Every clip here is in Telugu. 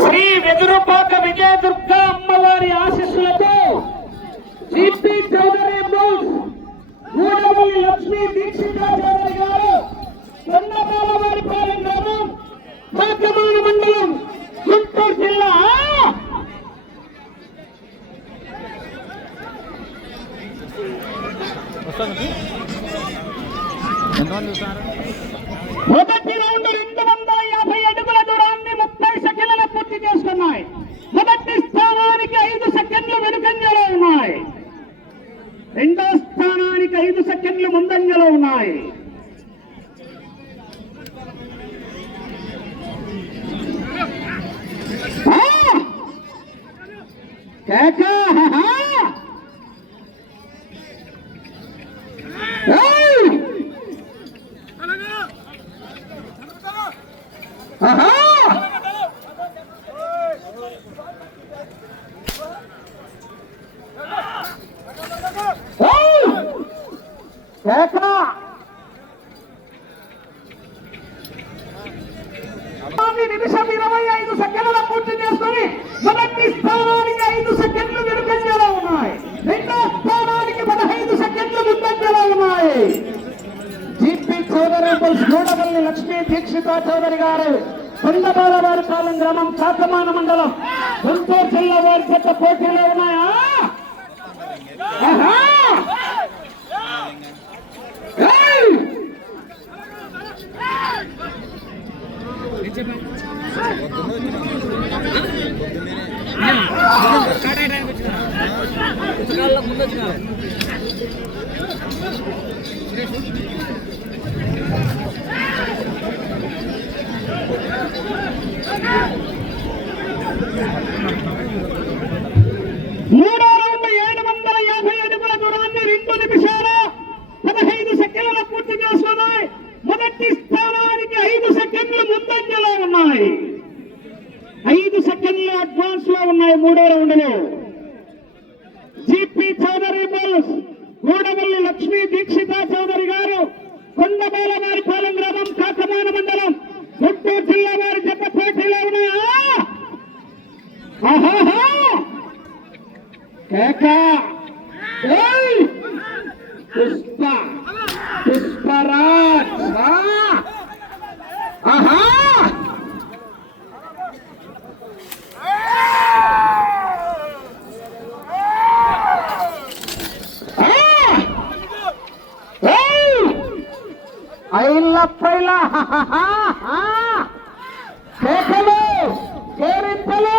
శ్రీ వెదురుపాక విజయదుర్గ అమ్మవారి ఆశీస్సులతో జీపీ చౌదరి బోస్ గూడవల్లి లక్ష్మీ దీక్షితాచార్య గారు కొండపాలవారి పాలెం గ్రామం కాకమాన మండలం గుంటూరు జిల్లా మొదటి రౌండ్ 250 అడుగుల దూరాన్ని 30 సెకండ్ల పూర్తి చేసుకున్నాయి. మొదటి స్థానానికి 5 సెకండ్లు వెనుకంజలో ఉన్నాయి. రెండో స్థానానికి 5 సెకండ్లు ముందంజలో ఉన్నాయి. నిమిషం 25 సెకండ్ల పూర్తి చేసుకుని మొదటి స్థానానికి 5 సెకండ్లు వెనుకంజలో ఉన్నాయి. రెండో స్థానానికి 15 సెకండ్లు ముందంజలో ఉన్నాయి. జీపీ చౌదరి గూడవల్లి లక్ష్మీ దీక్షిత చౌదరి గారు కొండపాలవారి పాలెం గ్రామం కాకమాన మండలం గుంటూరు జిల్లా వారి చేత పోటీలో ఉన్నాయా? మూడో రౌండ్ 750 అడుగుల దూరాన్ని 2 నిమిషాల 15 సెకండ్ల పూర్తి చేస్తున్నాయి. మొదటి స్థానానికి 5 సెకండ్లు ముందంజలో ఉన్నాయి. 5 సెకండ్లు అడ్వాన్స్ లో ఉన్నాయి. మూడో రౌండ్ లో జీపీ చౌదరి బోస్ గూడవల్లి లక్ష్మీ దీక్షిత చౌదరి గారు కొండపాలవారి పాలెం గ్రామం కాకమాన మండలం గుంటూరు జిల్లా వారి జత పోటీలో ఉన్నాయా? పుష్ప పుష్పరాజ్ ఐలప్పైలా కేకలు కేరింతలు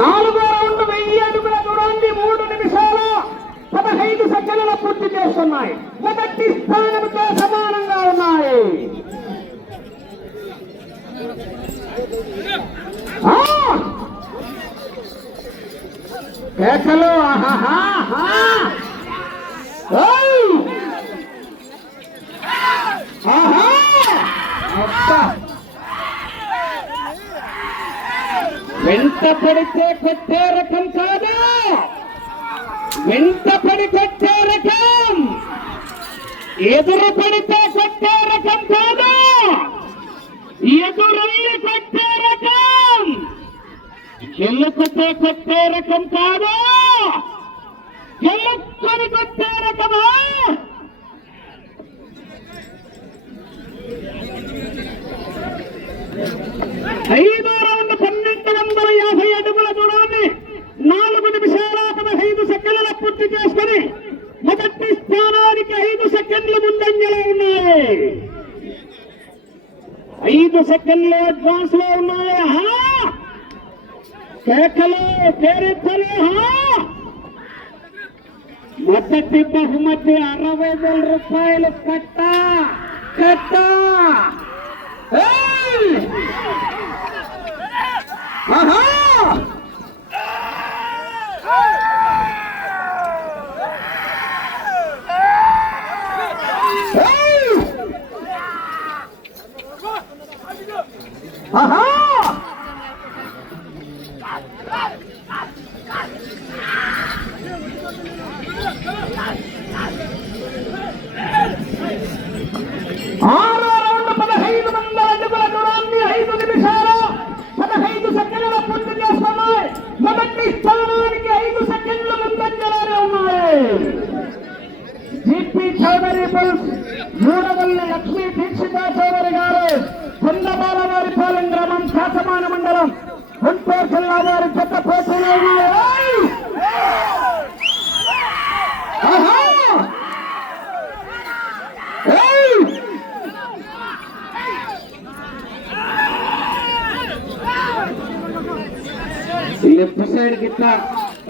నాలుగో రౌండ్ 1000 అడుగుల దూరాన్ని 3 నిమిషాల 15 సెకండ్ల పూర్తి చేస్తున్నాయి. మొదటి స్థానంతో సమానంగా ఉన్నాయి. కేకలు వెంట పడితే కొట్టే రకం కాదు, వెంట పడి కొట్టే రకం, ఎదురు పడితే కొట్టే రకం కాదు, ఎదురెళ్ళి కొట్టే రకం, గెలుకుతే కొట్టే రకం కాదు, గెలుక్కొని కొట్టే రకమా? ఐదో రౌండ్ 1250 అడుగుల దూరాన్ని 4 నిమిషాల 15 సెకండ్ల పూర్తి చేసుకుని మొదటి స్థానానికి 5 సెకండ్లు ముందంజలో ఉన్నాయి. 5 సెకండ్లు అడ్వాన్స్ లో ఉన్నాయా? కేకలు పేరెత్తలు. మొదటి బహుమతి 60,000 రూపాయలు కట్ట కట్ట. చౌదరి పుల్స్ మూడవల్లి లక్ష్మీ దీక్షిత చౌదరి గారు కొండబాలవారిపాలెం గ్రామం కాసమాన మండలం గుంటూరు జిల్లా వారి పెద్ద పోటీలో ఉన్నాయి. లెఫ్ట్ సైడ్ కింద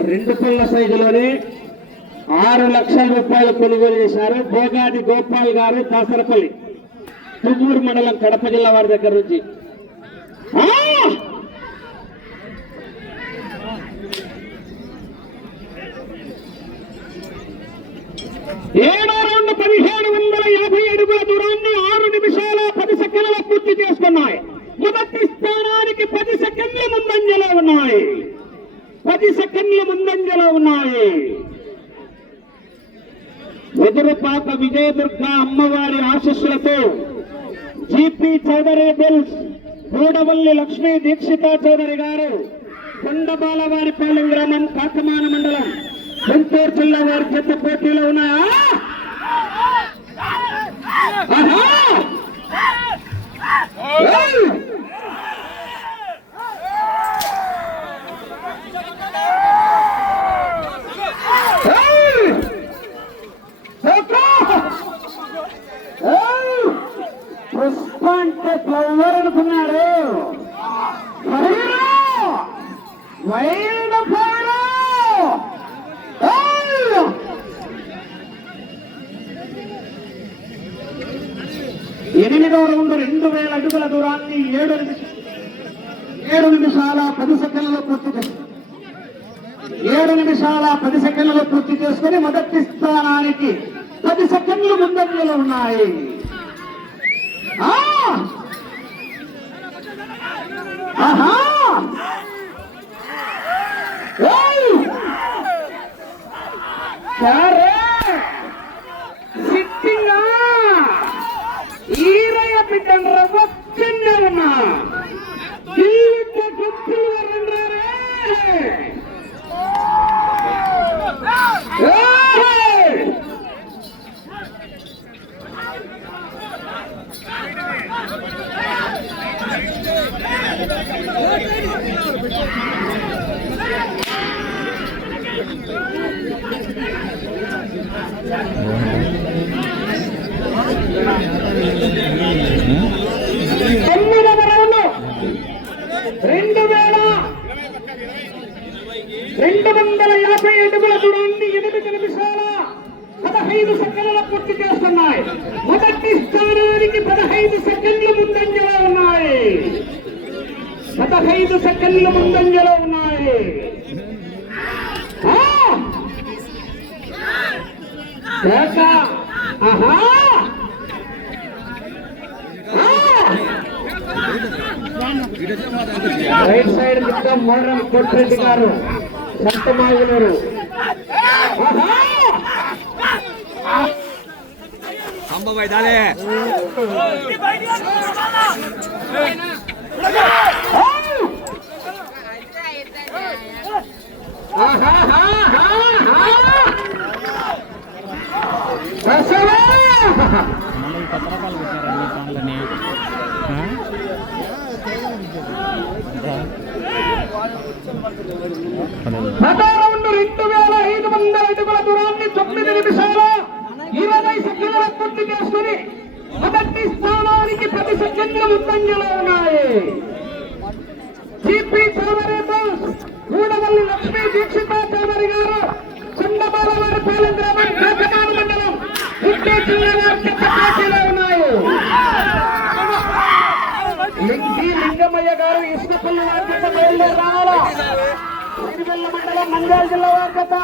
2 పళ్ళ సైజులోనే 6 లక్షల రూపాయలు కొనుగోలు చేశారు. భోగాది గోపాల్ గారు దాసరపల్లి తుమ్మూరు మండలం కడప జిల్లా వారి దగ్గర నుంచి. 7వ రౌండ్ 1750 అడుగుల దూరాన్ని 6 నిమిషాల 10 సెకండ్ల పూర్తి చేసుకున్నాయి. మొదటి స్థానానికి 10 సెకండ్ల ముందంజలో ఉన్నాయి. 10 సెకండ్ల ముందంజలో ఉన్నాయి. ఎదురుపాక విజయదుర్గ అమ్మవారి ఆశీస్సులతో జీపీ చౌదరి బుల్స్ గూడవల్లి లక్ష్మీ దీక్షిత చౌదరి గారు కొండబాలవారిపాలెం గ్రామం కాకమాన మండలం గుంటూరు జిల్లా వారి చేత పోటీలో ఉన్నాయా? పుష్ప అంటే ఫ్లవర్ అనుకున్నారు. వైల్డ్ ఫైర్ 8వ రౌండ్ 2000 అడుగుల దూరాన్ని 7 నిమిషాల 10 సెకండ్లలో పూర్తి చేస్తారు. 7 నిమిషాల 10 సెకండ్లలో పూర్తి చేసుకుని మొదటి స్థానానికి 10 సెకండ్లు ముందంజలో ఉన్నాయి. సిట్టింగా ఈరయ్య బిడ్డను రవ్వచ్చిందే ఉన్నా పూర్తి చేస్తున్నాయి. మొదటి స్థానానికి 15 సెకండ్లు ముందంజలో ఉన్నాయి. 15 సెకండ్లు ముందంజలో ఉన్నాయి. రైట్ సైడ్ కింద మోడల్ కోటిరెడ్డి గారు సంతమాగులూరు. भाई डाले రౌండ్ 2500 అడుగుల దూరాన్ని 9 నిమిషాలు 20 సెకండ్ల పూర్తి చేసుకుని మొదటి స్థానానికి 10 సెకండ్ల ముందంజలో ఉన్నాయి. జీపీ చౌదరి బుల్స్ గూడవల్లి లక్ష్మీ దీక్షిత చౌదరి గారు కొండబాలవారిపాలెం గ్రామం కాకమాన మండలం గుంటూరు జిల్లా వారి పోటీలో ఉన్నాయి. లింగమయ్య గారు ఇసుకపల్లి వారి చేత బయలుదేరి రావాలా. సిరివెల్ల మండలం నంద్యాల జిల్లా వారి చేత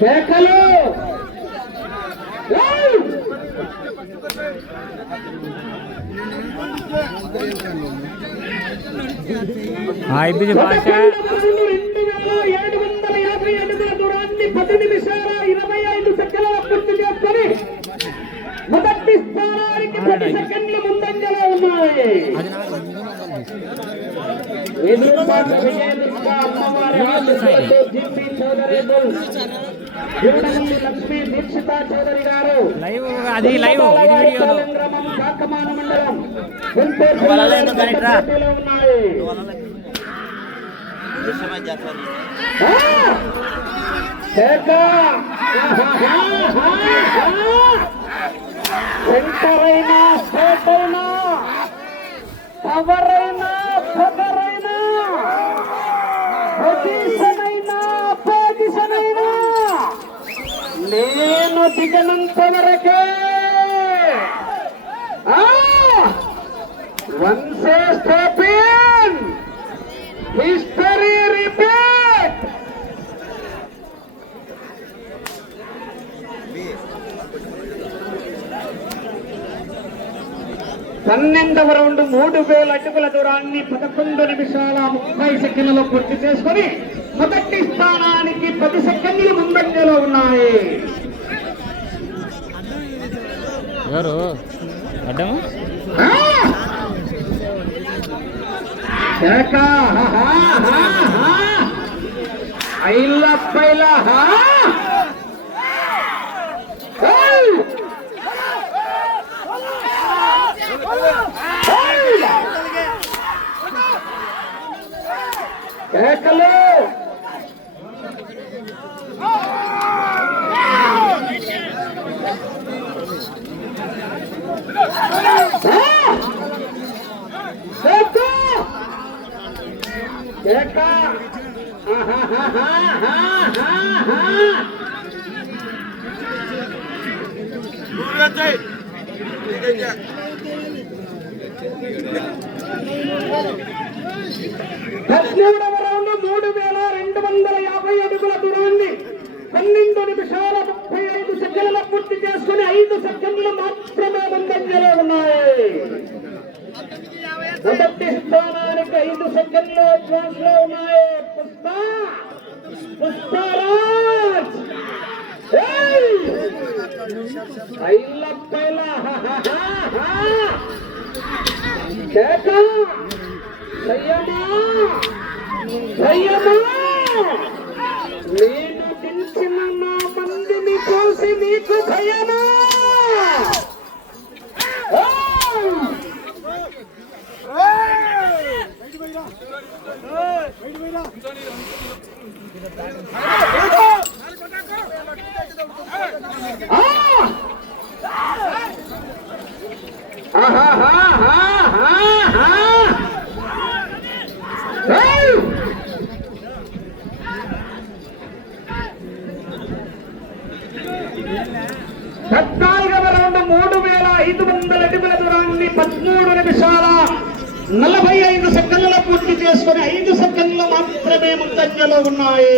కేకలు భాష 2750 10 నిమిషాల 25 సెకండ్ల పూర్తి చేసుకొని మొదటి స్థానానికి 10 సెకండ్లు ముందంజలో ఉన్నాయి. లక్ష్మీ దీక్షిత చౌదరి గారు అది లైవ్ వీడియో కాకమాన మండలం గుంటూరు ఉన్నాయి. సెంటర్ అయినా స్టేట్ అయినా పవర్ అయినా పవర్ అయినా పొజిషన్ అయినా పొజిషన్ అయినా నేను దిగనంత వరకే once step in history repeat. పన్నెండవ రౌండ్ 3000 అడుగుల దూరాన్ని 11 నిమిషాల 30 సెకండ్లలో పూర్తి చేసుకొని మొదటి స్థానానికి 10 సెకండ్లు ముందంజలో ఉన్నాయి. ఎవరు అడ్డం కేకలు కేక పద్మూడవ రౌండ్ 3250 అడుగుల దూరాన్ని 12 నిమిషాల 35 సెకండ్ల పూర్తి చేసుకుని 5 సెకండ్లు మాత్రమే ముందంజలో ఉన్నాయి. మొదటి స్థానానికి 5 సెకండ్లు అడ్వాన్స్ లో ఉన్నాయి. పుష్పరాజ్ నేను దించిన నా మందిని చూసి నీకు భయమా? పద్నాలుగవ రౌండ్ 3500 అడుగుల దూరాన్ని 13 నిమిషాల 45 సెకండ్ల పూర్తి చేసుకుని 5 సెకండ్లు మాత్రమే ముందంజలో ఉన్నాయి.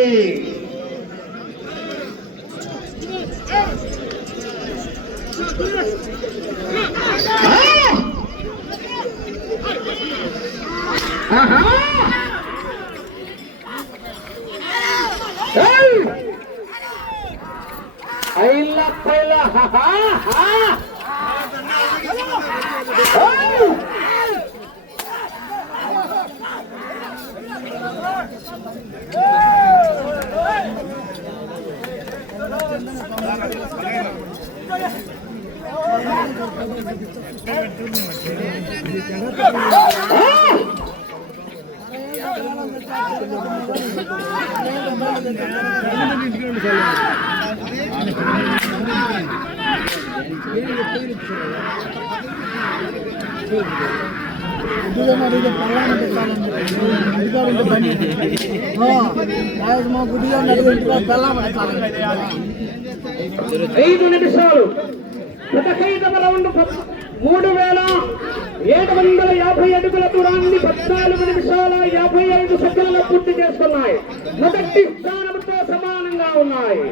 ఐదు నిమిషాలు 15వ రౌండ్ 3750 అడుగుల దూరాన్ని 14 నిమిషాల 55 సెకండ్ల పూర్తి చేసుకున్నాయి. మొదటి స్థానంతో సమానంగా ఉన్నాయి.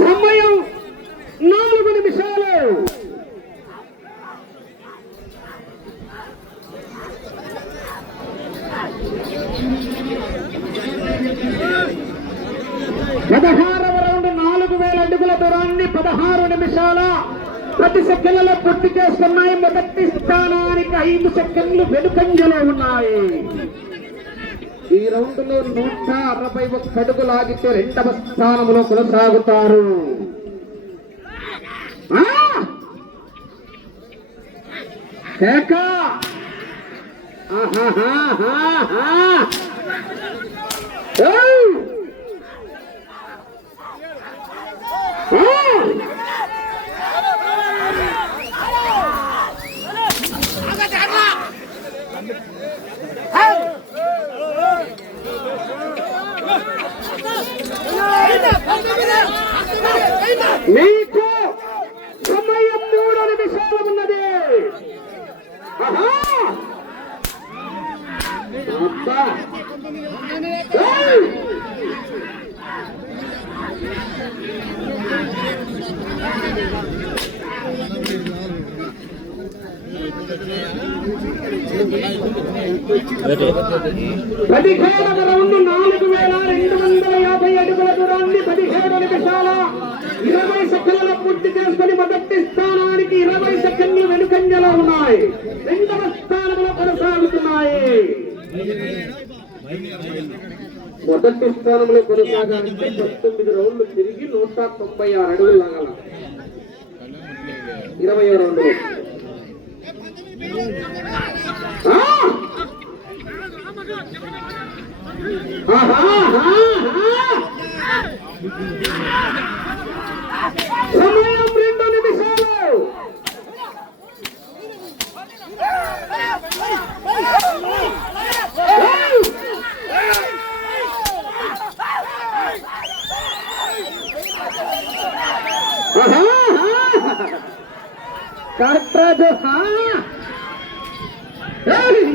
సమయం 4 నిమిషాలు. పదహారవ రౌండ్ 4000 అడుగుల దూరాన్ని 16 నిమిషాల 10 సెకండ్లలో పూర్తి చేస్తున్నాయి. మొదటి స్థానానికి 5 సెకండ్లు వెనుకంజలో ఉన్నాయి. ఈ రౌండ్ లో 161 అడుగులు ఆగితే రెండవ స్థానంలో కొనసాగుతారు. మీకు సమయం 3 నిమిషాలు ఉన్నది. పదిహేడవ రౌండ్ 4250 అడుగుల దూరాన్ని 17 నిమిషాల 20 సెకండ్ల పూర్తి చేసుకుని మొదటి స్థానానికి 20 సెకండ్లు వెనుకంజలో ఉన్నాయి. రెండవ స్థానంలో కొనసాగుతున్నాయి. మొదటి స్థానంలో కొనసాగాలంటే 19 రౌండ్లు తిరిగి 196 అడుగులు లాగాల. 20వ రౌండ్ సమయం 2 నిమిషాలు. కరెక్ట్.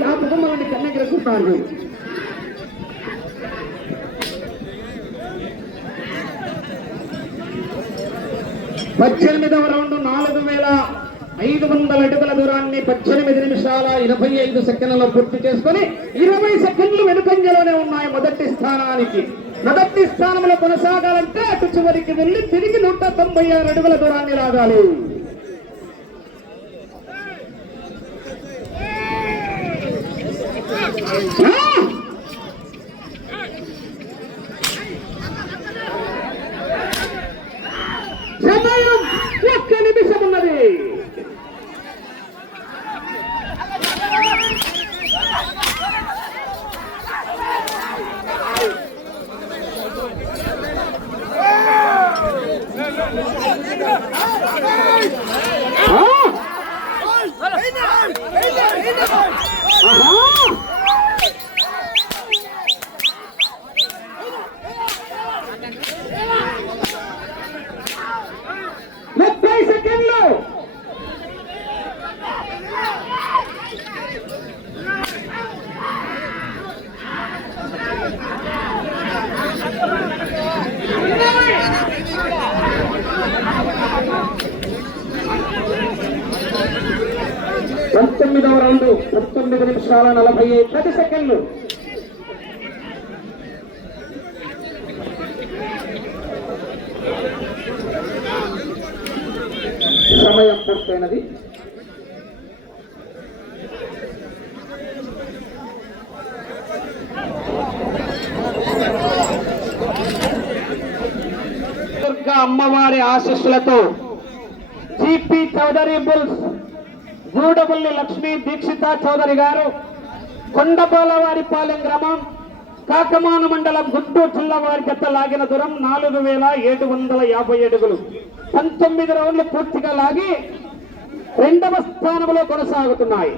ఆ కుటుంబాన్ని కన్నెగరేసుకుంటాను. పద్దెనిమిదవ రౌండ్ 4500 అడుగుల దూరాన్ని 18 నిమిషాల 25 సెకండ్లలో పూర్తి చేసుకుని 20 సెకండ్లు వెనుకంజలోనే ఉన్నాయి. మొదటి స్థానానికి మొదటి స్థానంలో కొనసాగాలంటే అటు చివరికి వెళ్లి తిరిగి 196 అడుగుల దూరాన్ని లాగాలి. సమయం 1 నిమిషం ఉన్నది. రౌండ్ 19 నిమిషాల 45 సెకండ్లు. సమయం పూర్తయినది. దుర్గా అమ్మవారి ఆశీస్సులతో జీపీ చౌదరి బుల్స్, గూడపల్లి లక్ష్మీ దీక్షిత చౌదరి గారు, కొండపాలవారిపాలెం గ్రామం, కాకమాన మండలం, గుంటూరు జిల్లా వారి జత లాగిన దూరం 4750 అడుగులు. 19 రౌండ్లు పూర్తిగా లాగి రెండవ స్థానంలో కొనసాగుతున్నాయి.